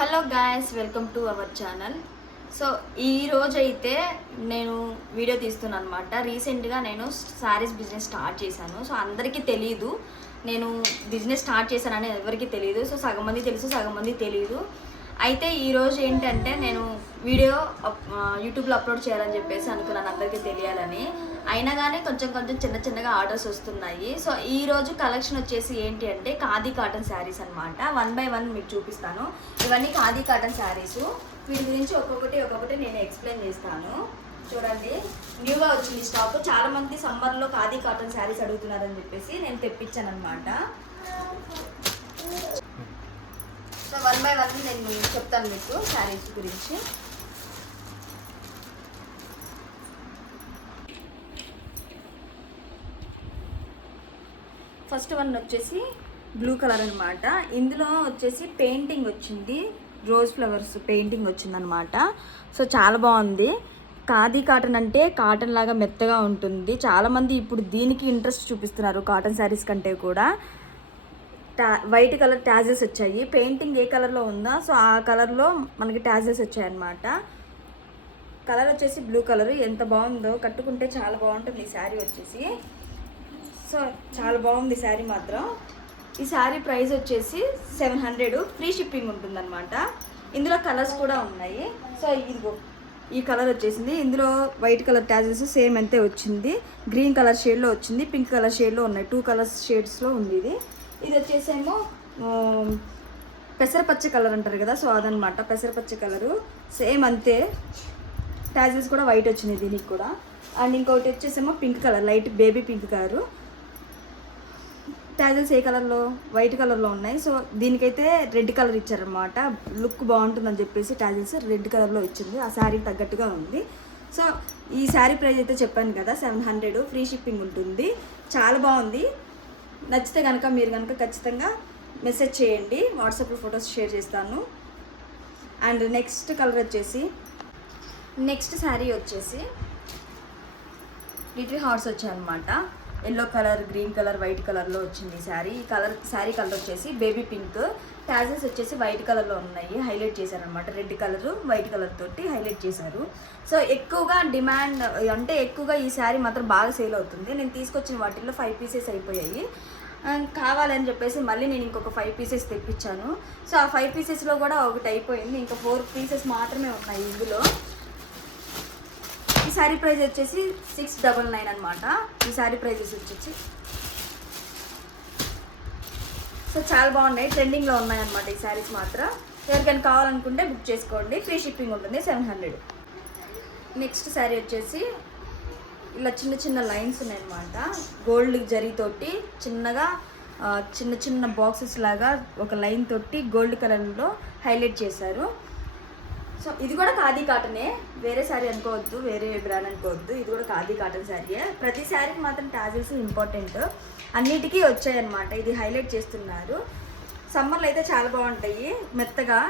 Hello guys, welcome to our channel. So ఈరోజైతే నేను video తీస్తున్నాను అనమాట. రీసెంట్గా నేను శారీస్ బిజినెస్ స్టార్ట్ చేశాను. సో అందరికీ తెలీదు నేను బిజినెస్ స్టార్ట్ చేశానని ఎవరికి తెలియదు. సో సగం మంది తెలుసు, సగం మంది తెలియదు. అయితే ఈరోజు ఏంటంటే నేను వీడియో యూట్యూబ్లో అప్లోడ్ చేయాలని చెప్పేసి అనుకున్నాను, అందరికీ తెలియాలని. అయినా కానీ కొంచెం కొంచెం చిన్నగా ఆర్డర్స్ వస్తున్నాయి. సో ఈరోజు కలెక్షన్ వచ్చేసి ఏంటి అంటే ఖాదీ కాటన్ శారీస్ అనమాట. 1 by 1 మీకు చూపిస్తాను. ఇవన్నీ ఖాదీ కాటన్ శారీస్. వీటి గురించి ఒక్కొక్కటి నేను ఎక్స్ప్లెయిన్ చేస్తాను. చూడండి, న్యూగా వచ్చింది స్టాక్. చాలామంది సమ్మర్లో ఖాదీ కాటన్ శారీస్ అడుగుతున్నారని చెప్పేసి నేను తెప్పించాను అనమాట. సో 1 by 1 నేను చెప్తాను మీకు శారీస్ గురించి. ఫస్ట్ వన్ వచ్చేసి బ్లూ కలర్ అనమాట. ఇందులో వచ్చేసి పెయింటింగ్ వచ్చింది, రోజ్ ఫ్లవర్స్ పెయింటింగ్ వచ్చిందనమాట. సో చాలా బాగుంది. ఖాదీ కాటన్ అంటే కాటన్ లాగా మెత్తగా ఉంటుంది. చాలామంది ఇప్పుడు దీనికి ఇంట్రెస్ట్ చూపిస్తున్నారు కాటన్ శారీస్ కంటే కూడా. వైట్ కలర్ ట్యాజెస్ వచ్చాయి. పెయింటింగ్ ఏ కలర్లో ఉందో సో ఆ కలర్లో మనకి ట్యాజెస్ వచ్చాయన్నమాట. కలర్ వచ్చేసి బ్లూ కలర్. ఎంత బాగుందో, కట్టుకుంటే చాలా బాగుంటుంది ఈ శారీ వచ్చేసి. సో చాలా బాగుంది ఈ శారీ మాత్రం. ఈ శారీ ప్రైస్ వచ్చేసి 700, ఫ్రీ షిప్పింగ్ ఉంటుందన్నమాట. ఇందులో కలర్స్ కూడా ఉన్నాయి. సో ఇదిగో ఈ కలర్ వచ్చేసింది. ఇందులో వైట్ కలర్ ట్యాజెస్ సేమ్ అంతే వచ్చింది. గ్రీన్ కలర్ షేడ్లో వచ్చింది, పింక్ కలర్ షేడ్లో ఉన్నాయి. 2 కలర్స్ షేడ్స్లో ఉంది ఇది. ఇది వచ్చేసేమో పెసరపచ్చ కలర్ అంటారు కదా, సో అదనమాట. పెసరపచ్చ కలరు సేమ్ అంతే. ట్యాజెస్ కూడా వైట్ వచ్చింది దీనికి కూడా. అండ్ ఇంకొకటి వచ్చేసేమో pink colour, light baby pink colour. ట్యాజెస్ ఏ కలర్లో? వైట్ కలర్లో ఉన్నాయి. సో దీనికైతే రెడ్ కలర్ ఇచ్చారనమాట. లుక్ బాగుంటుందని చెప్పేసి ట్యాజెస్ రెడ్ కలర్లో ఇచ్చింది. ఆ శారీకి తగ్గట్టుగా ఉంది. సో ఈ శారీ ప్రైస్ అయితే చెప్పాను కదా 700, ఫ్రీ షిప్పింగ్ ఉంటుంది. చాలా బాగుంది. నచ్చితే కనుక మీరు కనుక ఖచ్చితంగా మెసేజ్ చేయండి, వాట్సాప్లో ఫొటోస్ షేర్ చేస్తాను. అండ్ నెక్స్ట్ కలర్ వచ్చేసి, నెక్స్ట్ శారీ వచ్చేసి లిటిల్ హార్ట్స్ వచ్చాయన్నమాట. Yellow colour, green colour, white కలర్లో వచ్చింది ఈ శారీ. ఈ శారీ కలర్ వచ్చేసి బేబీ పింక్. ట్యాజెస్ వచ్చేసి వైట్ కలర్లో ఉన్నాయి, హైలైట్ చేశారనమాట. రెడ్ కలరు వైట్ కలర్ తోటి హైలైట్ చేశారు. సో ఎక్కువగా డిమాండ్ అంటే ఎక్కువగా ఈ శారీ మాత్రం బాగా సేల్ అవుతుంది. నేను తీసుకొచ్చిన వాటిల్లో 5 పీసెస్ అయిపోయాయి. కావాలని చెప్పేసి మళ్ళీ నేను ఇంకొక 5 పీసెస్ తెప్పించాను. సో ఆ 5 పీసెస్లో కూడా ఒకటి అయిపోయింది. ఇంకా 4 పీసెస్ మాత్రమే ఉన్నాయి ఇందులో. ఈ శారీ ప్రైస్ వచ్చేసి 699 అనమాట. ఈ శారీ ప్రైజెస్ వచ్చేసి సో చాలా బాగున్నాయి, ట్రెండింగ్లో ఉన్నాయన్నమాట ఈ శారీస్ మాత్రం. ఎవరికైనా కావాలనుకుంటే బుక్ చేసుకోండి, ఫ్రీ షిప్పింగ్ ఉంటుంది, 700. నెక్స్ట్ శారీ వచ్చేసి ఇలా చిన్న లైన్స్ ఉన్నాయన్నమాట. గోల్డ్ జరీతోటి చిన్నగా చిన్న బాక్సెస్ లాగా ఒక లైన్ తోటి గోల్డ్ కలర్లో హైలైట్ చేశారు. సో ఇది కూడా ఖాదీ కాటనే, వేరే శారీ అనుకోవద్దు, వేరే బ్రాండ్ అనుకోవద్దు. ఇది కూడా ఖాదీ కాటన్ శారీయే. ప్రతి శారీకి మాత్రం టాజిల్స్ ఇంపార్టెంట్, అన్నిటికీ వచ్చాయన్నమాట. ఇది హైలైట్ చేస్తున్నారు. సమ్మర్లో అయితే చాలా బాగుంటాయి మెత్తగా.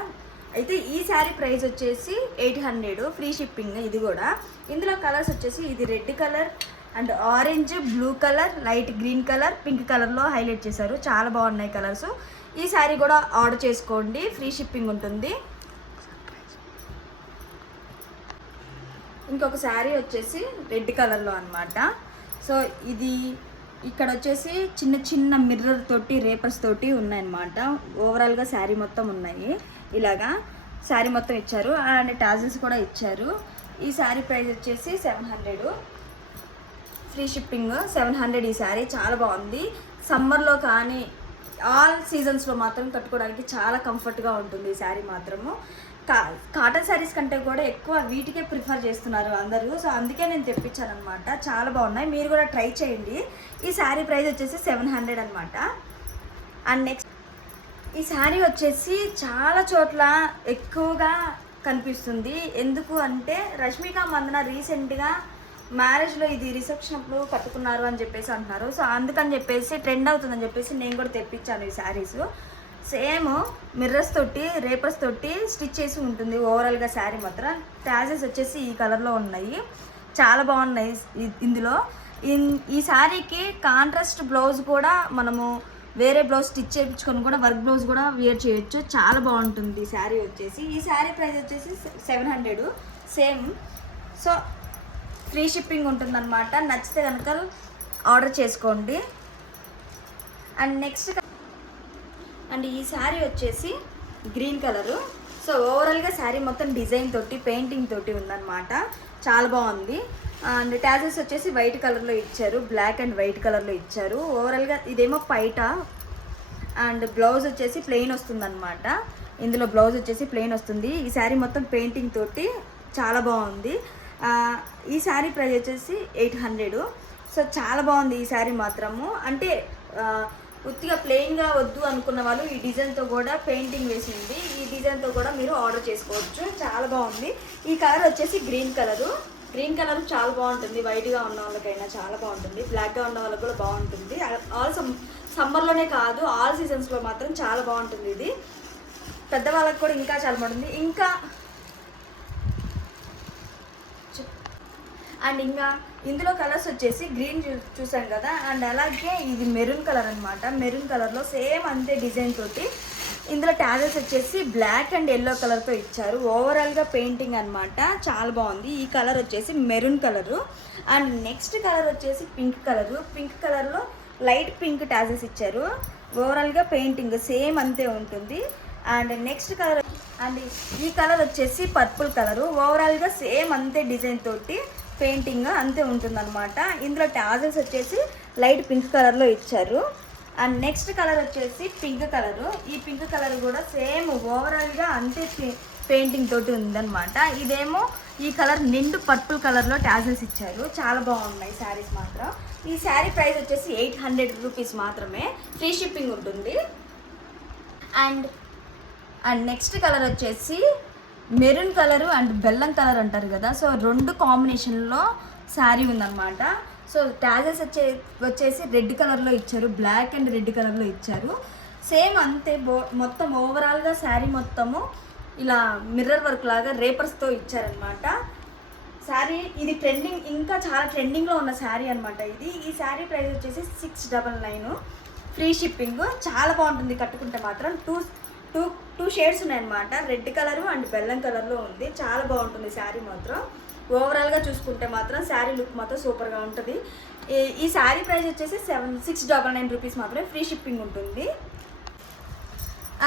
అయితే ఈ శారీ ప్రైస్ వచ్చేసి 800, ఫ్రీ షిప్పింగ్ ఇది కూడా. ఇందులో కలర్స్ వచ్చేసి ఇది red colour and orange, blue colour, light green colour, pink కలర్లో హైలైట్ చేశారు. చాలా బాగున్నాయి కలర్స్. ఈ శారీ కూడా ఆర్డర్ చేసుకోండి, ఫ్రీ షిప్పింగ్ ఉంటుంది. ఇంకొక శారీ వచ్చేసి రెడ్ కలర్లో అనమాట. సో ఇది ఇక్కడ వచ్చేసి చిన్న మిర్రర్ తోటి, రేపర్స్ తోటి ఉన్నాయన్నమాట. ఓవరాల్గా శారీ మొత్తం ఉన్నాయి. ఇలాగా శారీ మొత్తం ఇచ్చారు అండ్ టాజిల్స్ కూడా ఇచ్చారు. ఈ శారీ ప్రైస్ వచ్చేసి 700, ఫ్రీ షిప్పింగ్, 700. ఈ శారీ చాలా బాగుంది. సమ్మర్లో కానీ ఆల్ సీజన్స్లో మాత్రం కట్టుకోవడానికి చాలా కంఫర్ట్గా ఉంటుంది ఈ శారీ మాత్రము. కాటన్ శారీస్ కంటే కూడా ఎక్కువ వీటికే ప్రిఫర్ చేస్తున్నారు అందరూ. సో అందుకే నేను తెప్పించాను అనమాట. చాలా బాగున్నాయి, మీరు కూడా ట్రై చేయండి. ఈ శారీ ప్రైస్ వచ్చేసి 700 అనమాట. అండ్ నెక్స్ట్ ఈ శారీ వచ్చేసి చాలా చోట్ల ఎక్కువగా కనిపిస్తుంది. ఎందుకు అంటే రష్మిక మందన రీసెంట్గా మ్యారేజ్లో ఇది రిసెప్షన్ అప్పుడు కట్టుకున్నారు అని చెప్పేసి అంటున్నారు. సో అందుకని చెప్పేసి ట్రెండ్ అవుతుందని చెప్పేసి నేను కూడా తెప్పించాను ఈ శారీస్. సేమ్ మిర్రర్స్ తోటి, రేపర్స్ తోటి స్టిచ్ చేసి ఉంటుంది ఓవరాల్గా శారీ మాత్రం. ట్యాజెస్ వచ్చేసి ఈ కలర్లో ఉన్నాయి, చాలా బాగున్నాయి ఇందులో. ఈ శారీకి కాంట్రాస్ట్ బ్లౌజ్ కూడా మనము వేరే బ్లౌజ్ స్టిచ్ చేయించుకొని కూడా వర్క్ బ్లౌజ్ కూడా వేర్ చేయొచ్చు. చాలా బాగుంటుంది ఈ శారీ వచ్చేసి. ఈ శారీ ప్రైస్ వచ్చేసి 700 సేమ్. సో ఫ్రీ షిప్పింగ్ ఉంటుందన్నమాట. నచ్చితే కనుక ఆర్డర్ చేసుకోండి. అండ్ నెక్స్ట్ అండ్ ఈ శారీ వచ్చేసి గ్రీన్ కలరు. సో ఓవరాల్గా శారీ మొత్తం డిజైన్ తోటి పెయింటింగ్ తోటి ఉందన్నమాట. చాలా బాగుంది. అండ్ ట్యాజెస్ వచ్చేసి వైట్ కలర్లో ఇచ్చారు, బ్లాక్ అండ్ వైట్ కలర్లో ఇచ్చారు. ఓవరాల్గా ఇదేమో పైట అండ్ బ్లౌజ్ వచ్చేసి ప్లెయిన్ వస్తుందన్నమాట. ఇందులో బ్లౌజ్ వచ్చేసి ప్లెయిన్ వస్తుంది. ఈ శారీ మొత్తం పెయింటింగ్ తోటి చాలా బాగుంది. ఈ శారీ ప్రైస్ వచ్చేసి 800. సో చాలా బాగుంది ఈ శారీ మాత్రము. అంటే ఉత్తిగా ప్లెయిన్గా వద్దు అనుకున్న వాళ్ళు ఈ డిజైన్తో కూడా పెయింటింగ్ వేసింది. ఈ డిజైన్తో కూడా మీరు ఆర్డర్ చేసుకోవచ్చు. చాలా బాగుంది. ఈ కలర్ వచ్చేసి గ్రీన్ కలరు. గ్రీన్ కలర్ చాలా బాగుంటుంది. వైట్గా ఉన్న వాళ్ళకైనా చాలా బాగుంటుంది, బ్లాక్గా ఉన్న వాళ్ళకి కూడా బాగుంటుంది. ఆల్ సమ్మర్లోనే కాదు, ఆల్ సీజన్స్లో మాత్రం చాలా బాగుంటుంది ఇది. పెద్దవాళ్ళకి కూడా ఇంకా చాలా బాగుంటుంది. అండ్ ఇంకా ఇందులో కలర్స్ వచ్చేసి గ్రీన్ చూసాం కదా, అండ్ అలాగే ఇది మెరూన్ కలర్ అనమాట. మెరూన్ కలర్లో సేమ్ అంతే డిజైన్ తోటి ఇందులో ట్యాజెస్ వచ్చేసి బ్లాక్ అండ్ ఎల్లో కలర్తో ఇచ్చారు. ఓవరాల్గా పెయింటింగ్ అనమాట. చాలా బాగుంది. ఈ కలర్ వచ్చేసి maroon colour. And next colour వచ్చేసి పింక్ కలరు. పింక్ కలర్లో లైట్ పింక్ ట్యాజెస్ ఇచ్చారు. ఓవరాల్గా పెయింటింగ్ సేమ్ అంతే ఉంటుంది. అండ్ నెక్స్ట్ కలర్ అండ్ ఈ కలర్ వచ్చేసి పర్పుల్ కలరు. ఓవరాల్గా సేమ్ అంతే డిజైన్ తోటి పెయింటింగ్ అంతే ఉంటుందన్నమాట. ఇందులో ట్యాజెస్ వచ్చేసి లైట్ పింక్ కలర్లో ఇచ్చారు. అండ్ నెక్స్ట్ కలర్ వచ్చేసి పింక్ కలరు. ఈ పింక్ కలర్ కూడా సేమ్ ఓవరాల్గా అంతే పెయింటింగ్ తోటి ఉందన్నమాట. ఇదేమో ఈ కలర్ నిండు పర్పుల్ కలర్లో ట్యాజెస్ ఇచ్చారు. చాలా బాగున్నాయి శారీస్ మాత్రం. ఈ శారీ ప్రైస్ వచ్చేసి 800 రూపీస్ మాత్రమే. ఫ్రీ షిప్పింగ్ ఉంటుంది. అండ్ నెక్స్ట్ కలర్ వచ్చేసి మెరూన్ కలరు అండ్ బెల్లం కలర్ అంటారు కదా, సో రెండు కాంబినేషన్లో శారీ ఉందన్నమాట. సో ట్యాజెస్ వచ్చేసి రెడ్ కలర్లో ఇచ్చారు, బ్లాక్ అండ్ రెడ్ కలర్లో ఇచ్చారు. సేమ్ అంతే మొత్తం ఓవరాల్గా శారీ మొత్తము ఇలా మిర్రర్ వర్క్ లాగా రేపర్స్తో ఇచ్చారనమాట. శారీ ఇది ట్రెండింగ్, ఇంకా చాలా ట్రెండింగ్లో ఉన్న శారీ అనమాట ఇది. ఈ శారీ ప్రైస్ వచ్చేసి 699. Free shipping. చాలా బాగుంటుంది కట్టుకుంటే మాత్రం. టూ షేడ్స్ ఉన్నాయన్నమాట. రెడ్ కలరు అండ్ బెల్లం కలర్లో ఉంది. చాలా బాగుంటుంది శారీ మాత్రం. ఓవరాల్గా చూసుకుంటే మాత్రం శారీ లుక్ మాత్రం సూపర్గా ఉంటుంది. ఈ శారీ ప్రైస్ వచ్చేసి 699 రూపీస్ మాత్రమే. ఫ్రీ షిప్పింగ్ ఉంటుంది.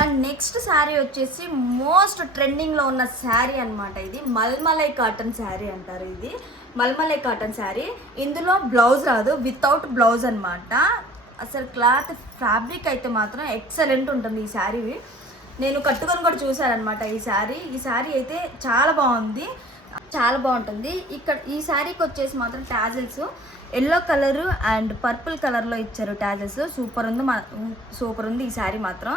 అండ్ నెక్స్ట్ శారీ వచ్చేసి మోస్ట్ ట్రెండింగ్లో ఉన్న శారీ అనమాట. ఇది మల్మలై కాటన్ శారీ అంటారు. ఇది మల్మలై కాటన్ శారీ. ఇందులో బ్లౌజ్ రాదు, వితౌట్ బ్లౌజ్ అనమాట. అసలు క్లాత్ ఫ్యాబ్రిక్ అయితే మాత్రం ఎక్సలెంట్ ఉంటుంది ఈ శారీ. నేను కట్టుకొని కూడా చూసానమాట ఈ శారీ అయితే చాలా బాగుంది, చాలా బాగుంటుంది. ఇక్కడ ఈ శారీకి వచ్చేసి మాత్రం ట్యాజెల్స్ ఎల్లో కలరు అండ్ పర్పుల్ కలర్లో ఇచ్చారు ట్యాజెస్. సూపర్ ఉంది ఈ శారీ మాత్రం.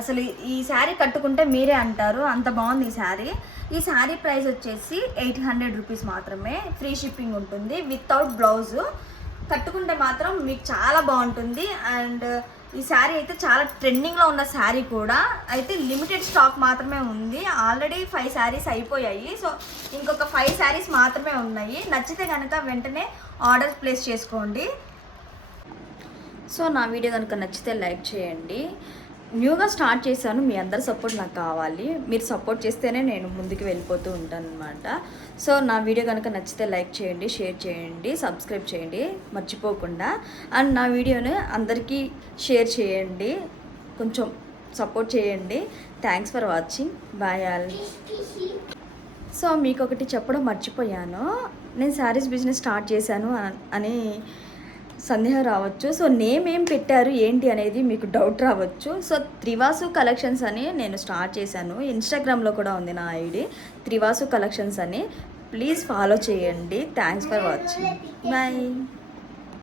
అసలు ఈ శారీ కట్టుకుంటే మీరే అంటారు, అంత బాగుంది ఈ శారీ. ఈ శారీ ప్రైస్ వచ్చేసి 800 రూపీస్ మాత్రమే. ఫ్రీ షిప్పింగ్ ఉంటుంది వితౌట్ బ్లౌజ్. కట్టుకుంటే మాత్రం మీకు చాలా బాగుంటుంది. అండ్ ఈ శారీ అయితే చాలా ట్రెండింగ్లో ఉన్న శారీ కూడా. అయితే లిమిటెడ్ స్టాక్ మాత్రమే ఉంది. ఆల్రెడీ 5 శారీస్ అయిపోయాయి. సో ఇంకొక 5 శారీస్ మాత్రమే ఉన్నాయి. నచ్చితే కనుక వెంటనే ఆర్డర్ ప్లేస్ చేసుకోండి. సో నా వీడియో కనుక నచ్చితే లైక్ చేయండి. న్యూగా స్టార్ట్ చేశాను, మీ అందరి సపోర్ట్ నాకు కావాలి. మీరు సపోర్ట్ చేస్తేనే నేను ముందుకు వెళ్ళిపోతూ ఉంటాను అనమాట. సో నా వీడియో కనుక నచ్చితే లైక్ చేయండి, షేర్ చేయండి, సబ్స్క్రైబ్ చేయండి మర్చిపోకుండా. అండ్ నా వీడియోని అందరికీ షేర్ చేయండి, కొంచెం సపోర్ట్ చేయండి. Thanks for watching. Bye all. So మీకు ఒకటి చెప్పడం మర్చిపోయాను. నేను శారీస్ బిజినెస్ స్టార్ట్ చేశాను అని సందేహం రావచ్చు. సో నేమ్ ఏం పెట్టారు ఏంటి అనేది మీకు డౌట్ రావచ్చు. సో త్రివాసు కలెక్షన్స్ అని నేను స్టార్ట్ చేశాను. ఇన్స్టాగ్రామ్లో కూడా ఉంది నా ఐడి త్రివాసు కలెక్షన్స్ అని. ప్లీజ్ ఫాలో చేయండి. Thanks for watching. బాయ్.